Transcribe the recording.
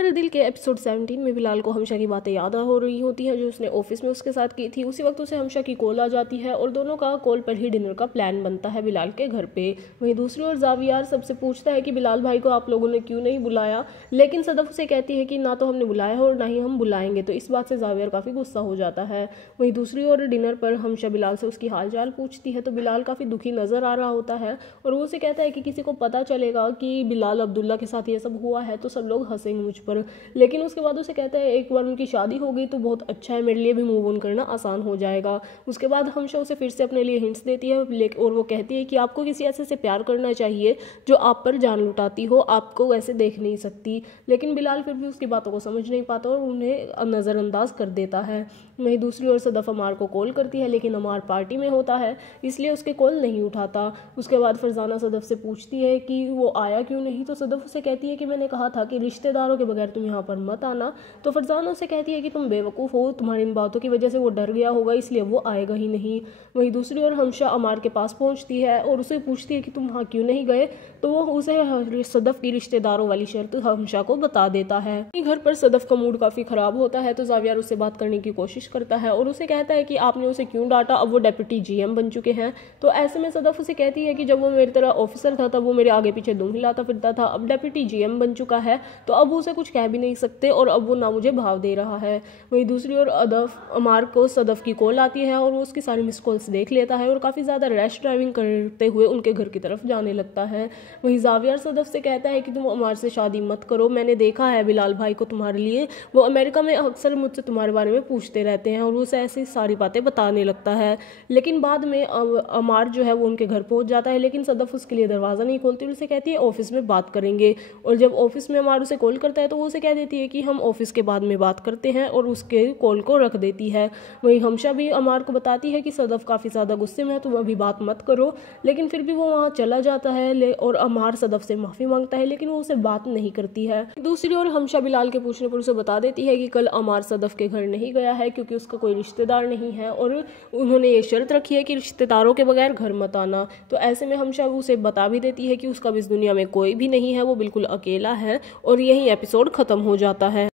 मेरे दिल के एपिसोड 17 में बिलाल को हमशा की बातें याद हो रही होती हैं जो उसने ऑफिस में उसके साथ की थी। उसी वक्त उसे हमशा की कॉल आ जाती है और दोनों का कॉल पर ही डिनर का प्लान बनता है बिलाल के घर पे। वहीं दूसरी ओर जावियार सबसे पूछता है कि बिलाल भाई को आप लोगों ने क्यों नहीं बुलाया, लेकिन सदफ उसे कहती है कि ना तो हमने बुलाया है और ना ही हम बुलाएंगे। तो इस बात से जावियार काफ़ी गुस्सा हो जाता है। वहीं दूसरी ओर डिनर पर हमशा बिलाल से उसकी हालचाल पूछती है तो बिलाल काफ़ी दुखी नज़र आ रहा होता है और वो उसे कहता है कि किसी को पता चलेगा कि बिलाल अब्दुल्ला के साथ ये सब हुआ है तो सब लोग हंसेंगे मुझ पर। लेकिन उसके बाद उसे कहता है एक बार उनकी शादी हो गई तो बहुत अच्छा है, मेरे लिए भी मूव ऑन करना आसान हो जाएगा। उसके बाद हमशा उसे फिर से अपने लिए हिंट्स देती है और वो कहती है कि आपको किसी ऐसे से प्यार करना चाहिए जो आप पर जान लुटाती हो, आपको वैसे देख नहीं सकती। लेकिन बिलाल फिर भी उसकी बातों को समझ नहीं पाता और उन्हें नज़रअंदाज कर देता है। वहीं दूसरी ओर सदफ अमार को कॉल करती है लेकिन अमार पार्टी में होता है इसलिए उसके कॉल नहीं उठाता। उसके बाद फरजाना सदफ से पूछती है कि वो आया क्यों नहीं, तो सदफ उसे कहती है कि मैंने कहा था कि रिश्तेदारों के बगैर तुम यहाँ पर मत आना। तो फरजाना उसे कहती है कि तुम बेवकूफ़ हो, तुम्हारी इन बातों की वजह से वो डर गया होगा इसलिए वो आएगा ही नहीं। वहीं दूसरी ओर हमशा अमार के पास पहुँचती है और उसे पूछती है कि तुम वहाँ क्यों नहीं गए, तो वो उसे सदफ की रिश्तेदारों वाली शर्त हमशा को बता देता है। घर पर सदफ का मूड काफ़ी ख़राब होता है तो जावियार उससे बात करने की कोशिश करता है और उसे कहता है कि आपने उसे क्यों डांटा, अब वो डेप्यूटी जीएम बन चुके हैं। तो ऐसे में सदफ उसे कहती है कि जब वो मेरी तरह ऑफिसर था तब वो मेरे आगे पीछे दुम हिलाता फिरता था, अब डेप्यूटी जीएम बन चुका है तो अब उसे कुछ कह भी नहीं सकते और अब वो ना मुझे भाव दे रहा है। वहीं दूसरी ओर अमार को सदफ की कॉल आती है और वो उसकी सारी मिस कॉल्स देख लेता है और काफ़ी ज़्यादा रैश ड्राइविंग करते हुए उनके घर की तरफ जाने लगता है। वहीं जावियार सदफ से कहता है कि तुम अमार से शादी मत करो, मैंने देखा है बिलाल भाई को तुम्हारे लिए, वो अमेरिका में अक्सर मुझसे तुम्हारे बारे में पूछते रहते हैं और उसे ऐसी सारी बातें बताने लगता है। लेकिन बाद में अमार जो है वो उनके घर पहुंच जाता है लेकिन सदफ उसके लिए दरवाज़ा नहीं खोलती और उसे कहती है ऑफिस में बात करेंगे। और जब ऑफिस में अमार उसे कॉल करता है तो वो उसे कह देती है कि हम ऑफिस के बाद में बात करते हैं और उसके कॉल को रख देती है। वहीं हमशा भी अमार को बताती है कि सदफ काफ़ी ज़्यादा गुस्से में है, तुम अभी बात मत करो। लेकिन फिर भी वो वहाँ चला जाता है और अमार सदफ से माफ़ी मांगता है लेकिन वो उसे बात नहीं करती है। दूसरी ओर हमशा बिलाल के पूछने पर उसे बता देती है कि कल अमार सदफ के घर नहीं गया है क्योंकि उसका कोई रिश्तेदार नहीं है और उन्होंने ये शर्त रखी है कि रिश्तेदारों के बगैर घर मत आना। तो ऐसे में हमशा उसे बता भी देती है कि उसका इस दुनिया में कोई भी नहीं है, वो बिल्कुल अकेला है और यही एपिसोड ख़त्म हो जाता है।